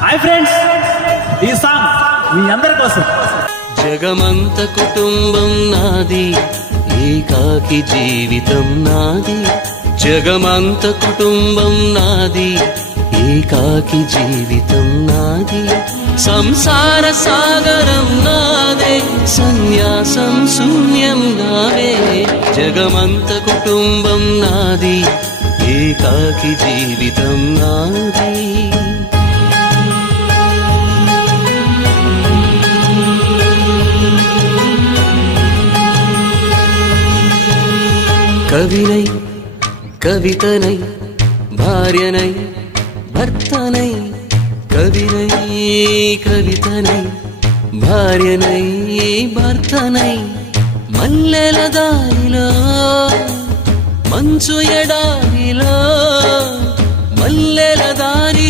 Hi friends, ఈ song మీ అందరి కోసం. జగమంత కుటుంబం నాది, ఏకాకి జీవితం నాది. జగమంత కుటుంబం నాది, ఏకాకి జీవితం నాది. సంసార సాగరం నాదే, సన్యాసం శూన్యం నావే. జగమంత కుటుంబం నాది, ఏకాకి జీవితం నాది. కవినై కవితనై భార్యనై భర్తనై, కవినై కవితనై భార్యనై భర్తనై. మల్లెల దారిలో మంచు ఎడారిలో, మల్లెల దారిలో